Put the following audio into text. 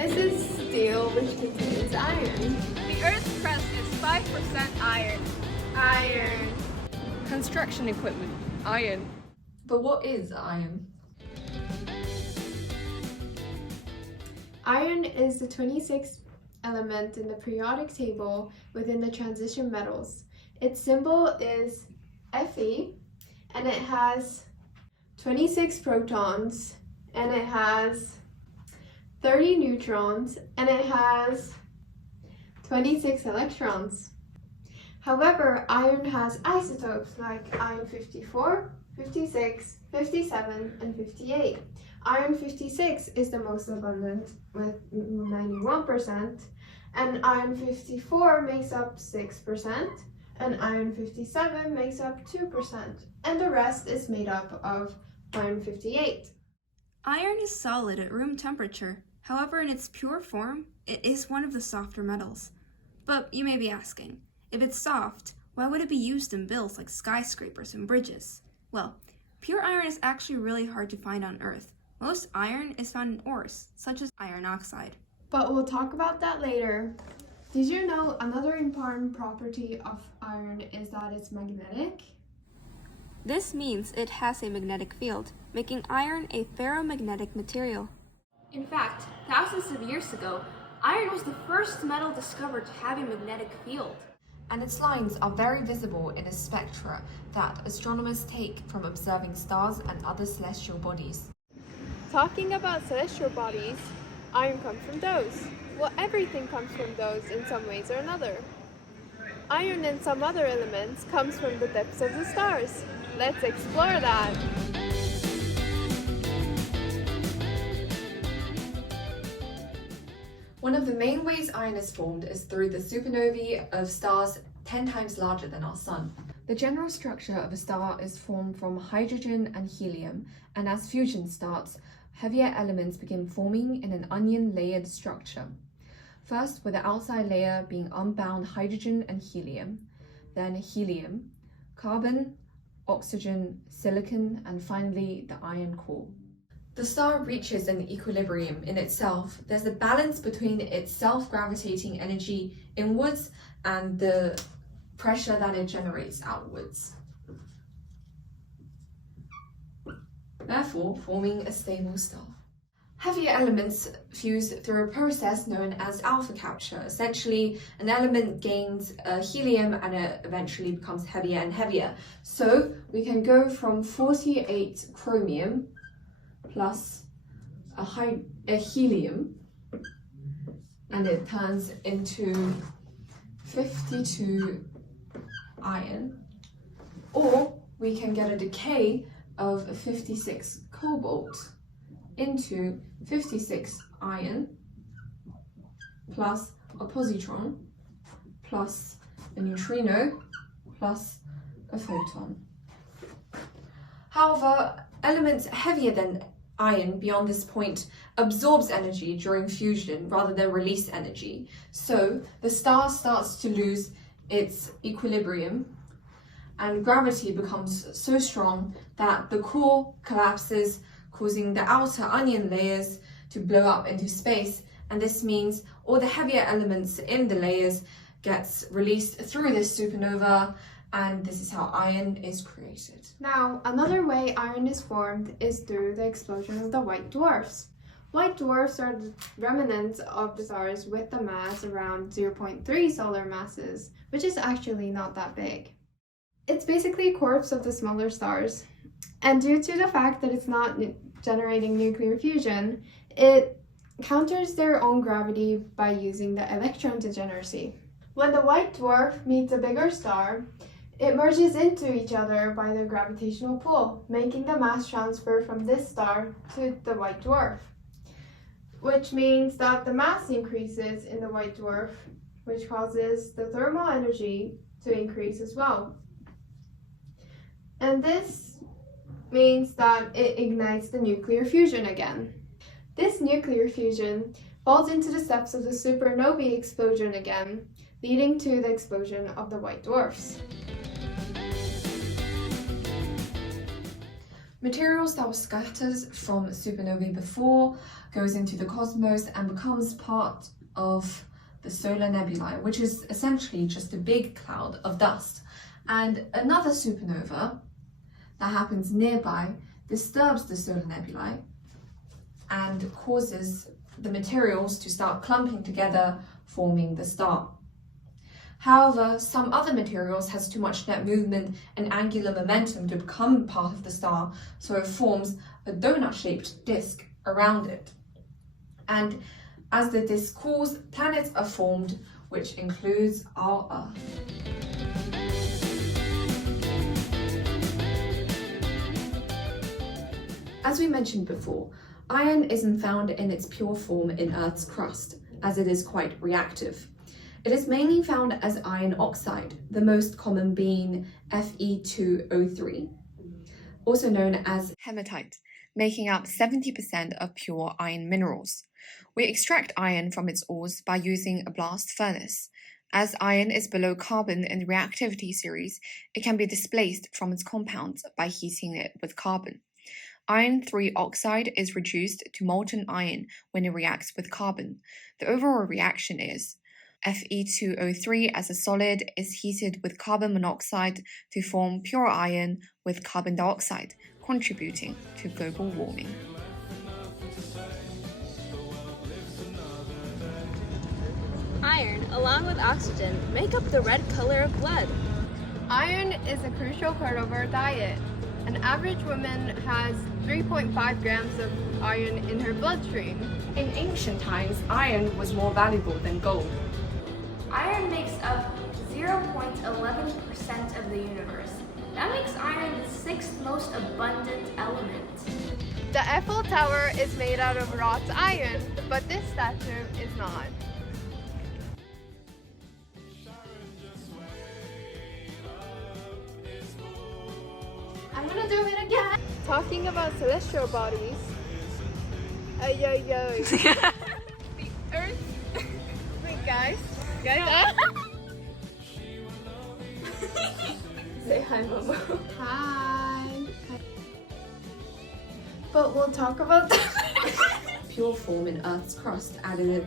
This is steel, which contains iron. The Earth's crust is 5% iron. Iron. Construction equipment, iron. But what is iron? Iron is the 26th element in the periodic table within the transition metals. Its symbol is Fe, and it has 26 protons, and it has 30 neutrons, and it has 26 electrons. However, iron has isotopes like iron 54, 56, 57, and 58. Iron 56 is the most abundant with 91%, and iron 54 makes up 6%, and iron 57 makes up 2%, and the rest is made up of iron 58. Iron is solid at room temperature. However, in its pure form, it is one of the softer metals. But you may be asking, if it's soft, why would it be used in builds like skyscrapers and bridges? Well, pure iron is actually really hard to find on Earth. Most iron is found in ores, such as iron oxide. But we'll talk about that later. Did you know another important property of iron is that it's magnetic? This means it has a magnetic field, making iron a ferromagnetic material. In fact, thousands of years ago, iron was the first metal discovered to have a magnetic field. And its lines are very visible in the spectra that astronomers take from observing stars and other celestial bodies. Talking about celestial bodies, iron comes from those. Well, everything comes from those in some ways or another. Iron and some other elements comes from the depths of the stars. Let's explore that! One of the main ways iron is formed is through the supernovae of stars 10 times larger than our Sun. The general structure of a star is formed from hydrogen and helium, and as fusion starts, heavier elements begin forming in an onion layered structure. First, with the outside layer being unbound hydrogen and helium, then helium, carbon, oxygen, silicon, and finally the iron core. The star reaches an equilibrium in itself. There's a balance between its self-gravitating energy inwards and the pressure that it generates outwards, therefore forming a stable star. Heavier elements fuse through a process known as alpha capture. Essentially, an element gains helium and it eventually becomes heavier and heavier. So we can go from 48 chromium plus a helium, and it turns into 52 iron, or we can get a decay of 56 cobalt into 56 iron plus a positron plus a neutrino plus a photon. However, elements heavier than iron beyond this point absorbs energy during fusion rather than release energy. So the star starts to lose its equilibrium and gravity becomes so strong that the core collapses, causing the outer onion layers to blow up into space, and this means all the heavier elements in the layers gets released through this supernova, and this is how iron is created. Now, another way iron is formed is through the explosion of the white dwarfs. White dwarfs are the remnants of the stars with a mass around 0.3 solar masses, which is actually not that big. It's basically a corpse of the smaller stars, and due to the fact that it's not generating nuclear fusion, it counters their own gravity by using the electron degeneracy. When the white dwarf meets a bigger star, it merges into each other by their gravitational pull, making the mass transfer from this star to the white dwarf, which means that the mass increases in the white dwarf, which causes the thermal energy to increase as well. And this means that it ignites the nuclear fusion again. This nuclear fusion falls into the steps of the supernovae explosion again, leading to the explosion of the white dwarfs. Materials that were scattered from supernovae before goes into the cosmos and becomes part of the solar nebulae, which is essentially just a big cloud of dust. And another supernova that happens nearby disturbs the solar nebulae and causes the materials to start clumping together, forming the star. However, some other materials has too much net movement and angular momentum to become part of the star, so it forms a donut-shaped disk around it. And as the disk cools, planets are formed, which includes our Earth. As we mentioned before, iron isn't found in its pure form in Earth's crust, as it is quite reactive. It is mainly found as iron oxide, the most common being Fe2O3, also known as hematite, making up 70% of pure iron minerals. We extract iron from its ores by using a blast furnace. As iron is below carbon in the reactivity series, it can be displaced from its compounds by heating it with carbon. Iron 3 oxide is reduced to molten iron when it reacts with carbon. The overall reaction is Fe2O3 as a solid is heated with carbon monoxide to form pure iron with carbon dioxide, contributing to global warming. Iron, along with oxygen, make up the red color of blood. Iron is a crucial part of our diet. An average woman has 3.5 grams of iron in her bloodstream. In ancient times, iron was more valuable than gold. Iron makes up 0.11% of the universe. That makes iron the sixth most abundant element. The Eiffel Tower is made out of wrought iron, but this statue is not. I'm gonna do it again. Talking about celestial bodies. The Earth. Wait, guys. Say hi, Momo. Hi. But we'll talk about that. Pure form in Earth's crust added